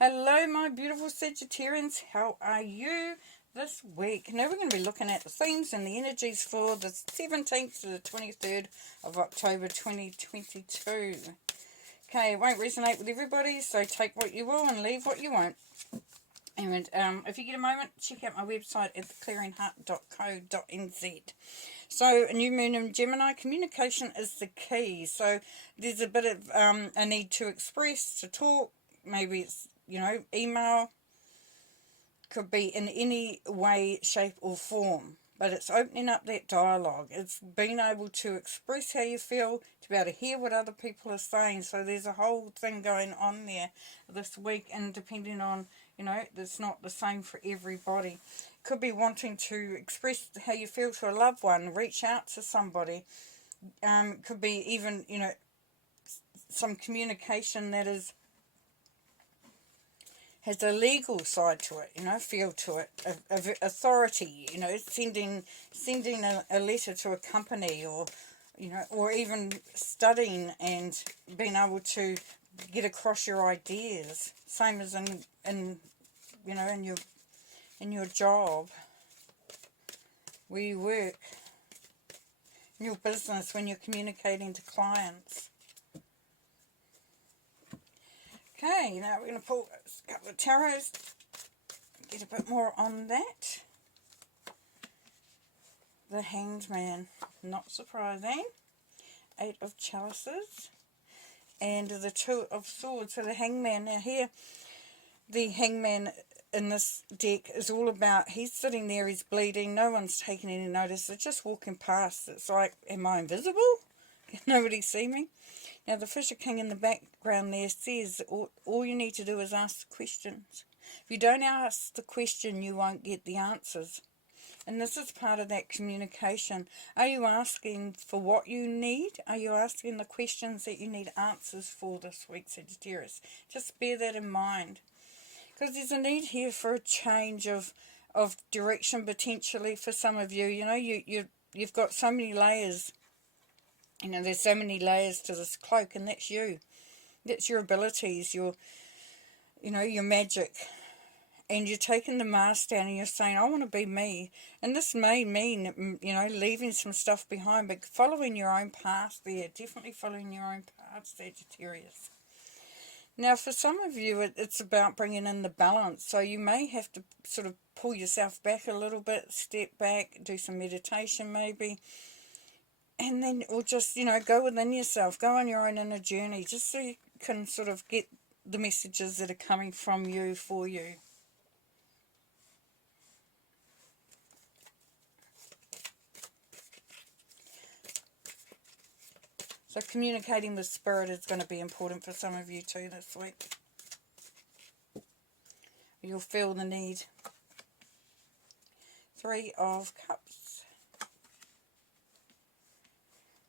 Hello, my beautiful Sagittarians. How are you this week? Now, we're going to be looking at the themes and the energies for the 17th to the 23rd of October 2022. Okay, it won't resonate with everybody, so take what you will and leave what you won't. And if you get a moment, check out my website at theclearingheart.co.nz. So, a new moon in Gemini, communication is the key. So, there's a bit of a need to express, to talk. Maybe it's, email. Could be in any way, shape or form. But it's opening up that dialogue. It's being able to express how you feel, to be able to hear what other people are saying. So there's a whole thing going on there this week, and depending on, it's not the same for everybody. Could be wanting to express how you feel to a loved one, reach out to somebody. Could be even, some communication that has a legal side to it, feel to it, authority, sending a letter to a company, or, or even studying and being able to get across your ideas. Same as in your job, where you work, in your business, when you're communicating to clients. Okay, now we're going to pull a couple of tarots, get a bit more on that. The Hanged Man, not surprising. 8 of Chalices, and the 2 of Swords. So the Hangman, now here, the Hangman in this deck is all about, he's sitting there, he's bleeding, no one's taking any notice, they're just walking past. It's like, am I invisible? Can nobody see me? Now, the Fisher King in the background there says all you need to do is ask the questions. If you don't ask the question, you won't get the answers. And this is part of that communication. Are you asking for what you need? Are you asking the questions that you need answers for this week, Sagittarius? Just bear that in mind. Because there's a need here for a change of direction, potentially, for some of you. You've got so many layers. There's so many layers to this cloak, and that's you. That's your abilities, your magic. And you're taking the mask down and you're saying, I want to be me. And this may mean, leaving some stuff behind, but following your own path there. Definitely following your own path, Sagittarius. Now, for some of you, it's about bringing in the balance. So you may have to sort of pull yourself back a little bit, step back, do some meditation maybe. And then, or just, go within yourself, go on your own inner journey, just so you can sort of get the messages that are coming from you for you. So communicating with spirit is going to be important for some of you too this week. You'll feel the need. 3 of Cups.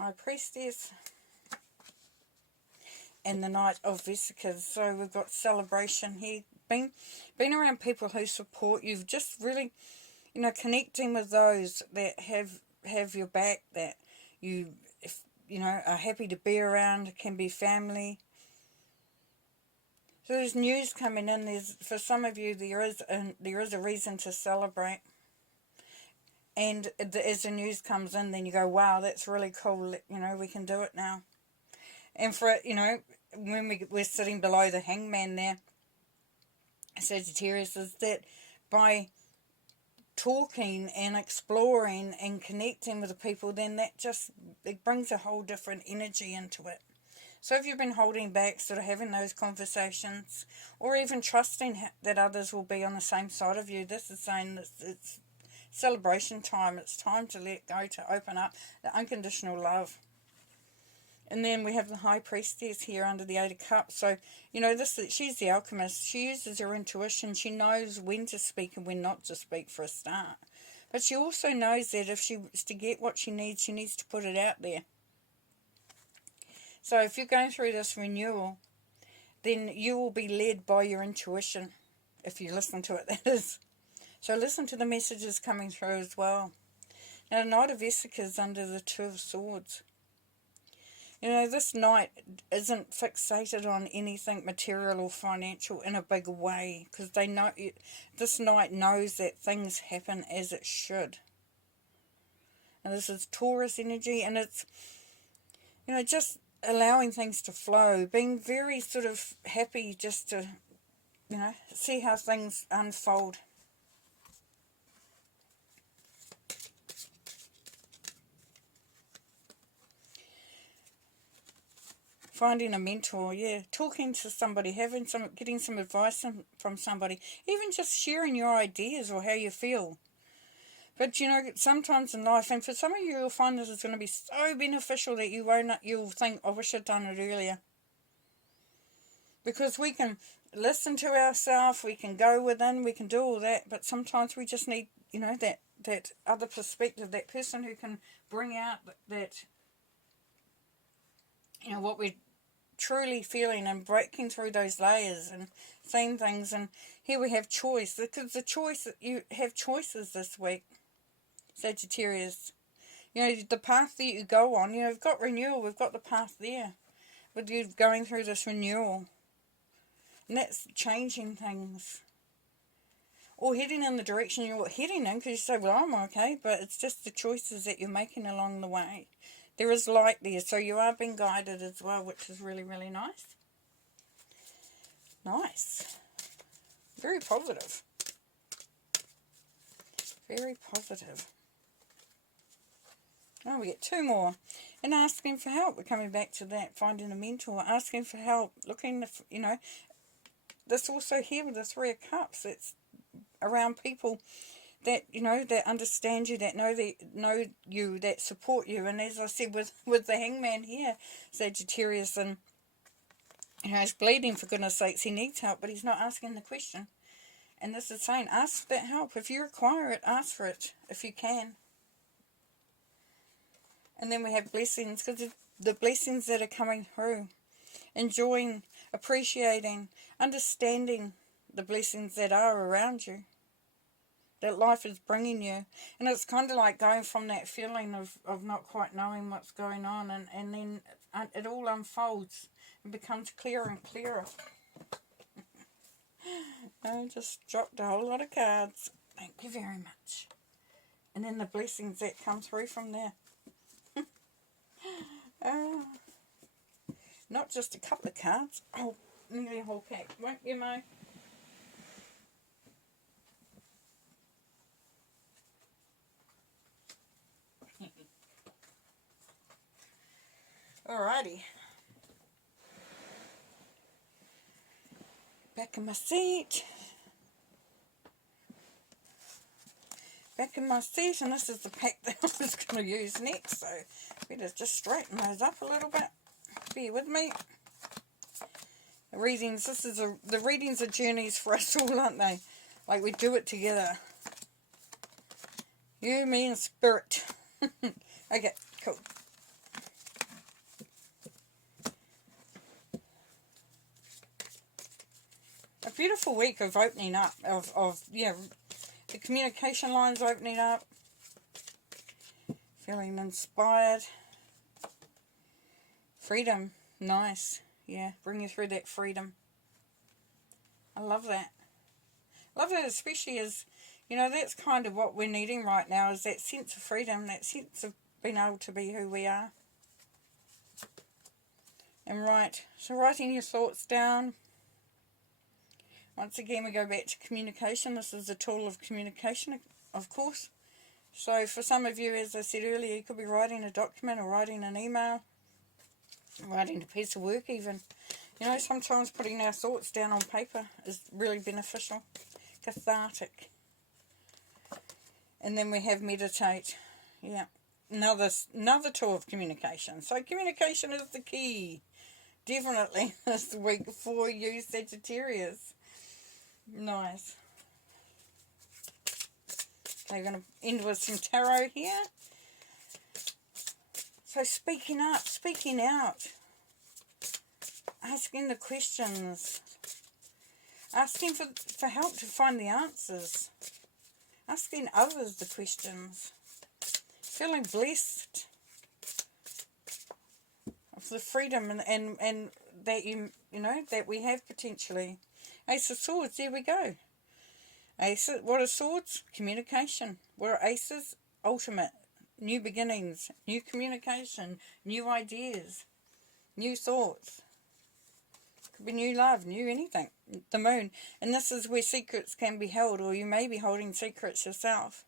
High Priestess. And the Knight of Vesicas. So we've got celebration here. Being around people who support you. Just really, connecting with those that have your back, that you are happy to be around. It can be family. So there's news coming in. For some of you, there is a reason to celebrate. And as the news comes in, then you go, wow, that's really cool. We can do it now. And for, when we're sitting below the Hangman there, Sagittarius, is that by talking and exploring and connecting with the people, then it brings a whole different energy into it. So if you've been holding back, sort of having those conversations, or even trusting that others will be on the same side of you, this is saying that it's celebration time. It's time to let go, to open up the unconditional love. And then we have the High Priestess here under the 8 of Cups. So, she's the alchemist. She uses her intuition. She knows when to speak and when not to speak, for a start. But she also knows that if she was to get what she needs to put it out there. So if you're going through this renewal, then you will be led by your intuition, if you listen to it, that is. So listen to the messages coming through as well. Now, the Knight of Vesicas under the 2 of Swords. You know, this knight isn't fixated on anything material or financial in a big way, because they know, this knight knows that things happen as it should. And this is Taurus energy, and it's, you know, just allowing things to flow, being very sort of happy just to, you know, see how things unfold. Finding a mentor, yeah, talking to somebody, getting some advice from somebody, even just sharing your ideas or how you feel. But, you know, sometimes in life, and for some of you, you'll find this is going to be so beneficial that you'll think, oh, I wish I'd done it earlier. Because we can listen to ourselves, we can go within, we can do all that, but sometimes we just need, you know, that other perspective, that person who can bring out that, you know, what we're truly feeling and breaking through those layers and seeing things. And here we have choice, because the choice, that you have choices this week, Sagittarius. You know, the path that you go on, you know, we've got renewal, we've got the path there, with you going through this renewal. And that's changing things. Or heading in the direction you're heading in, because you say, well, I'm okay, but it's just the choices that you're making along the way. There is light there, so you are being guided as well, which is really, really nice. Nice. Very positive. Very positive. Oh, we get two more. And asking for help. We're coming back to that. Finding a mentor. Asking for help. Looking, you know. This also here with the Three of Cups. It's around people that, you know, that understand you, that know you, that support you. And as I said with the Hangman here, Sagittarius, and, you know, he's bleeding, for goodness sakes. He needs help, but he's not asking the question. And this is saying, ask for that help. If you require it, ask for it, if you can. And then we have blessings, because the blessings that are coming through. Enjoying, appreciating, understanding the blessings that are around you. That life is bringing you. And it's kind of like going from that feeling of not quite knowing what's going on. And then it all unfolds. It becomes clearer and clearer. I just dropped a whole lot of cards. Thank you very much. And then the blessings that come through from there. Not just a couple of cards. Oh, nearly a whole pack. Won't you, Mo? Alrighty. Back in my seat. Back in my seat, and this is the pack that I was going to use next, so better just straighten those up a little bit. Bear with me. The readings, the readings are journeys for us all, aren't they? Like we do it together. You, me, and spirit. Okay, cool. A beautiful week of opening up, yeah, the communication lines opening up. Feeling inspired. Freedom. Nice. Yeah, bring you through that freedom. I love that. Love that, especially as, you know, that's kind of what we're needing right now, is that sense of freedom, that sense of being able to be who we are. And right, so writing your thoughts down. Once again, we go back to communication. This is a tool of communication, of course. So for some of you, as I said earlier, you could be writing a document or writing an email, writing a piece of work even. You know, sometimes putting our thoughts down on paper is really beneficial, cathartic. And then we have meditate. Yeah, another tool of communication. So communication is the key, definitely, this week for you, Sagittarius. Nice. Okay, we're going to end with some tarot here. So speaking up, speaking out, asking the questions, asking for help to find the answers, asking others the questions, feeling blessed. the freedom and that you know, that we have potentially. Ace of Swords, there we go. Aces, what are swords? Communication. What are aces? Ultimate. New beginnings, new communication, new ideas, new thoughts. Could be new love, new anything. The moon. And this is where secrets can be held, or you may be holding secrets yourself.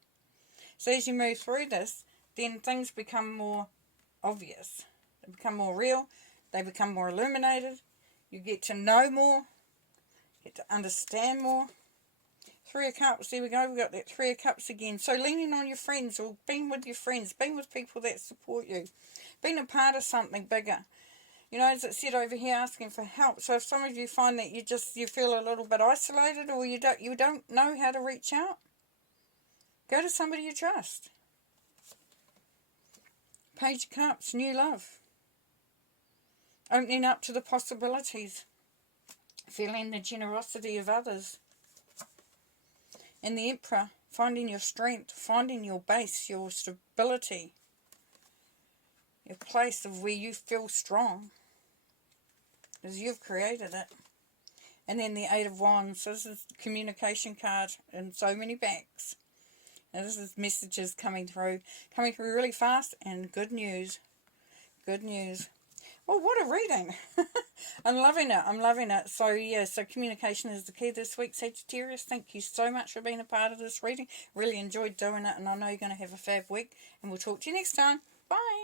So as you move through this, then things become more obvious. They become more real. They become more illuminated. You get to know more. Get to understand more. Three of Cups, there we go, we've got that Three of Cups again. So leaning on your friends, or being with your friends, being with people that support you, being a part of something bigger. You know, as it said over here, asking for help. So if some of you find that you feel a little bit isolated, or you don't know how to reach out, go to somebody you trust. Page of Cups, new love. Opening up to the possibilities. Feeling the generosity of others. And the Emperor, finding your strength, finding your base, your stability, your place of where you feel strong, because you've created it. And then the Eight of Wands, so this is the communication card in so many backs. Now this is messages coming through really fast, and good news, good news. Well, what a reading. I'm loving it. So, yeah, so communication is the key this week, Sagittarius. Thank you so much for being a part of this reading. Really enjoyed doing it, and I know you're going to have a fab week. And we'll talk to you next time. Bye.